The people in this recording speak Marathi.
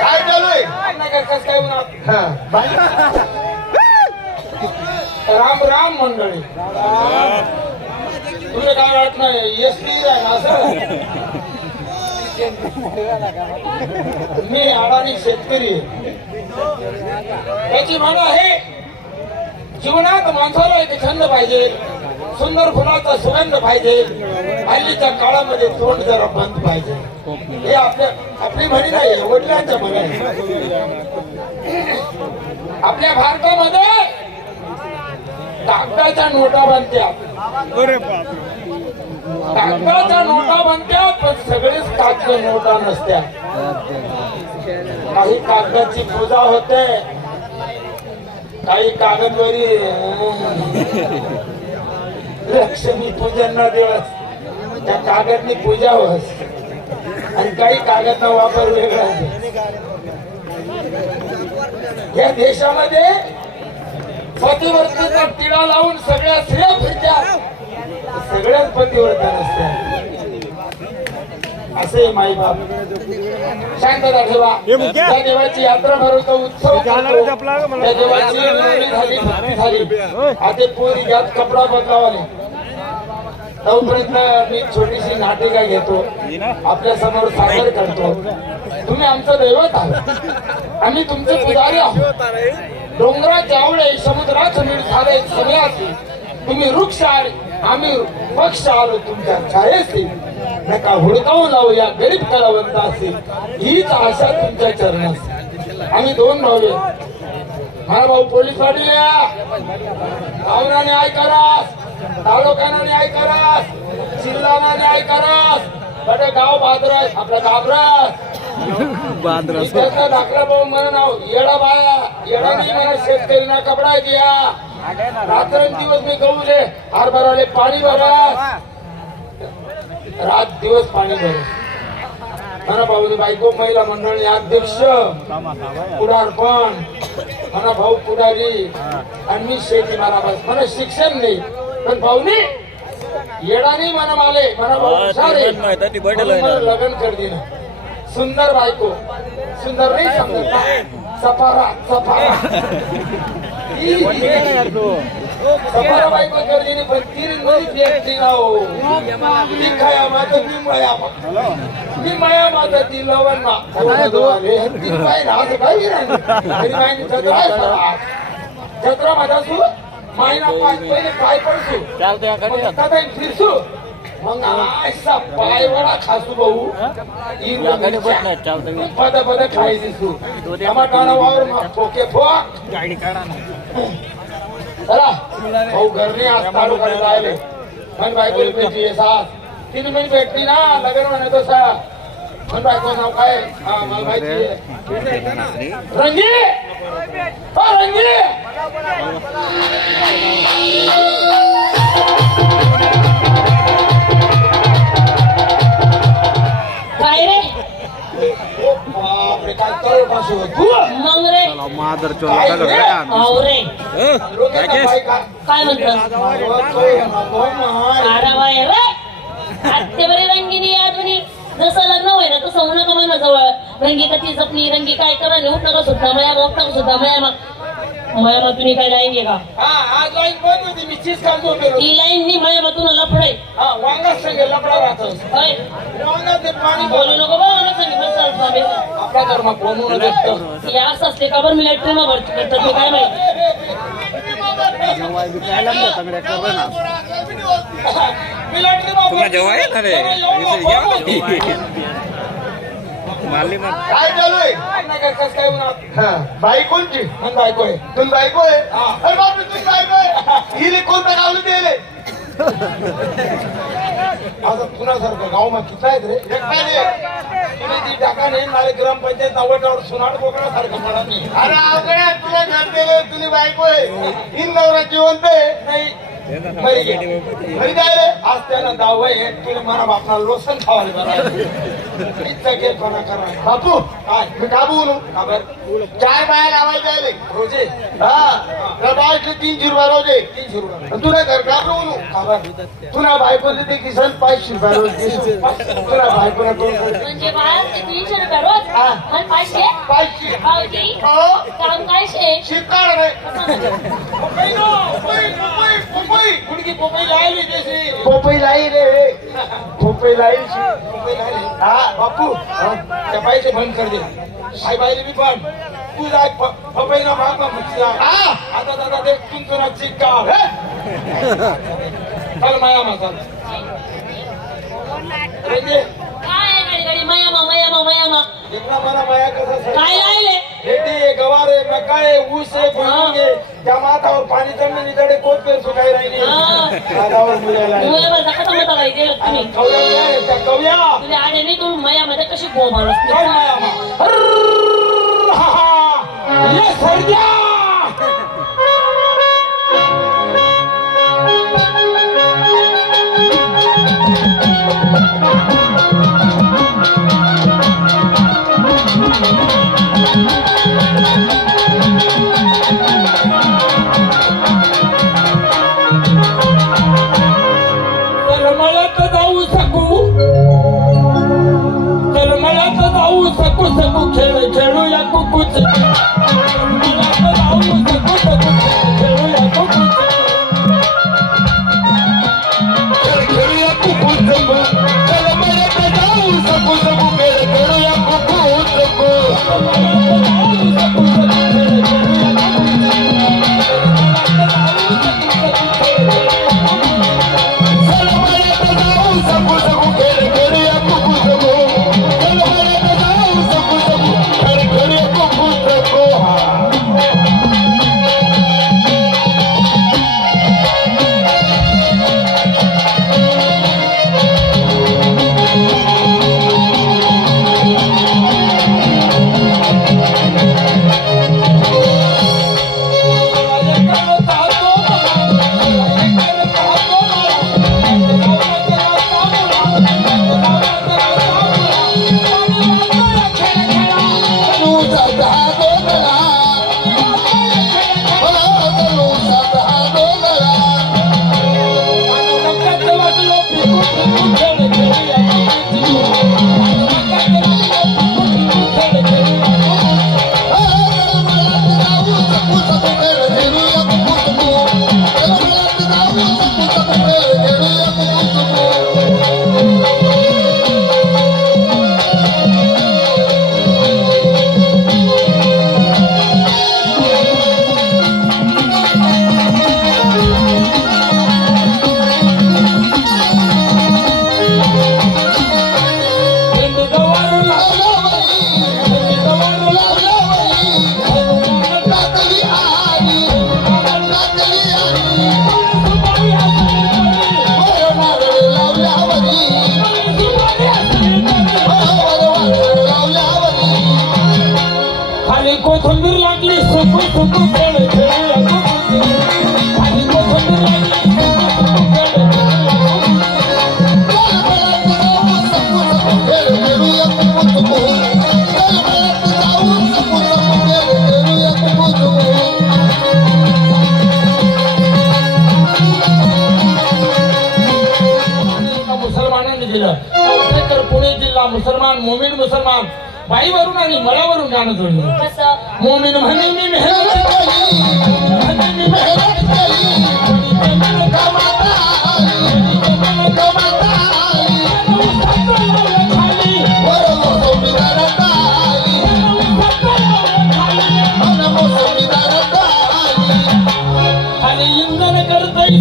काय चालू आहे? राम राम मंडळी. तुला काय वाटत नाही एसटी आहे ना असं? मी अडाणी शेतकरी आहे. त्याची म्हण आहे जीवनात माणसाला एक छंद पाहिजे, सुंदर फुलाचा सुगंध पाहिजे, हल्लीच्या काळामध्ये तोंड जरा बंद पाहिजे. हे आपली म्हणी नाही, वडिलांच्या म्हणी आहे. आपल्या भारतामध्ये कागदाच्या नोटा बनत्यात, कागदाच्या नोटा बनत्यात, पण सगळेच कागद नोटा नसत्यात. काही कागदाची पूजा होते, काही कागदवरी लक्ष्मी पूजन ना दिवस त्या कागदनी पूजा होस, आणि काही कागदचा वापर वेगळा. या देशामध्ये पतिवर्तीचा टिळा लावून सगळ्या स्त्रिया फिरत्या, सगळ्याच पतिवर्तन असतात. असे माई बाप शांतता ठेवा. त्या देवाची यात्रा भरवतो, उत्सव करतो, त्या देवाची नोंदणी झाली, भक्ती झाली. आता पोरी घ्यात कपडा बदलावाले, तोपर्यंत मी छोटीशी नाटिका घेतो, आपल्या समोर सादर करतो. तुम्ही आमचं दैवत आहात, आम्ही तुमचे पुजारी आहोत. डोंगराचे आवळे, समुद्राचं मीठ झाले सगळ्याचे. तुम्ही वृक्ष आले, आम्ही पक्ष आलो तुमच्या छायेचे. नका हुडकावून लावू या गरीब कलावंताचे, हीच आशा तुमच्या चरणास. आम्ही दोन भाऊ आहेत. हा भाऊ पोलीस वाढीला गावना न्याय करास, तालुक्याना न्याय करास, जिल्हाना न्याय करास. बटे गाव बाद्रास, आपला घाबरास त्याचा दाखला पाहून म्हणून येडा बाया, येडा नाही म्हणा. शेतकरीना कपडा द्या, रात्रंदिवस मी गहूले हरभराले पाणी भरा, रात दिवस पाणी भरा. म्हणा भाऊ बायको महिला मंडळी अध्यक्ष, पुढारपण म्हणा, भाऊ पुढारी, आणि मी शेती मला बस. म्हणा शिक्षण नाही, पण भाऊनी येडा नाही म्हणा. माले म्हणा भाऊ हुशार आहे, लग्न कर दिलं. सुंदर बायको, सुंदर नाही समजत, सफारा सफारा सफारा बायको कर दिली. पण ती नाव ती खाया माझं मी मया मी मया माझं ती लवण मा ती बाई राहत काही नाही. जत्रा माझा सु महिना पहिले पाय पडसू फिरसू, मग असा पाय वडा खासू भाऊ, पद पद खाई दिसू. टमाटाला वावर फोके फोक गाडी काढा. चला भाऊ घरने आज तालुक्यात राहिले. मन बायको भेटली सात 3 महिने भेटली ना, लग्न म्हणत तसा. मन बायको नाव काय? हा मला माहिती रंगी, रंगी काय रे? बापरे, काय करू पासू मग रे मादर काय म्हणतात रे? आत्ते बरे रंगीनी आधुनी जसं लग्न होय ना तसं होणं का म्हणा जवळ. रंगी कधी जपणी, रंगी काय करा नाही, उठ नका सुद्धा मया मग नका सुद्धा मया मग तुम्ही काय लाईन घे का? आज लाईन बंद होती, मी चीज खातो. ती लाईन नी मया मग तुला लफडे वांगा संगे लफडा राहतो. वांगा ते पाणी बोलू नको बा, मला सांगितलं आपल्या धर्मात बोलून देतो. हे असं असते का बरं? मिलिटरी मग करतात मी काय माहिती. काय चालू आहे? बाई कोणची? बायको आहे. तुम्ही बायको आहे? अरे बापरे, तुम्ही बायको आहे? हिने कोणतं गावलं दिले? आता पुण्यासारखं गाव मग किती आहेत रे? तुम्ही ती टाका नाही, नाळे ग्रामपंचायत 90 सुनाड कोकणा सारखं म्हणा नाही. अरे अवघड तुला घर दिले, तुम्ही बायको आहे. हिन नवरा जिवंत आहे. नाही मरी गेले. घरी काय रे आज त्यानं दाव आहे तुला मला बापना लोसन खावायला बरं इतका गेलपणा करा. बापू काय मी का बोलू का बरं? चाय बाया लावायला जायले रोजे हा त्या बायचे 300 रुपये रोजे 300 रुपये. आणि तुला घर का बोलू का बरं? तुला बायकोले ते किसन 500 रुपये रोज देशील. तुला बायकोला दोन म्हणजे बाळा ते 300 रुपये रोज हा. आणि 500 500 भाऊजी हो काम काय शे शिकार रे पोपई नो, पोपई. कुणकी पोपई लायली त्याची. पोपई लाई रे पोपई लाई पोपई लायली. हा बापू त्या बाईचे बंद कर दे. आई बाईले बी पण तू जाय पपई ना भाग मच्छी जाय. हा आता दादा देख तुमचं ना चिक्का चल माया मा चल म्हणजे काय घडी घडी मयामा एकदा मला माया कसं काय राहिले रेडी गवार आहे मकाय आहे ऊस आहे भुईमुग आहे त्या माथावर पाणी जमिनीकडे कोथमीर सुकाई राहिली. दादावर मुलाला मुलावर दाखवता मत काय गेलो तुम्ही कव्या आहे त्या कव्या तुला आडे नाही करून मयामध्ये कशी गो मारस चल माया मा ये सर्जा सकू खेळ खेळूया कुकूच खेळूया कुकूच खेळूया कुकूच चल मला जाऊ सकू सकू खेळ खेळूया कुकूच कोथंबीर लागली सुकू सुकू खेळ खेळूया आणि कोथंबीर लागली मुसलमानांनी दिलं तर पुणे जिल्हा मुसलमान मोमीन मुसलमान बाईवरून आणि मळावरून गाणं जोडलं कसं मोमीन म्हणे मी मेहनत आणि इंधन करतय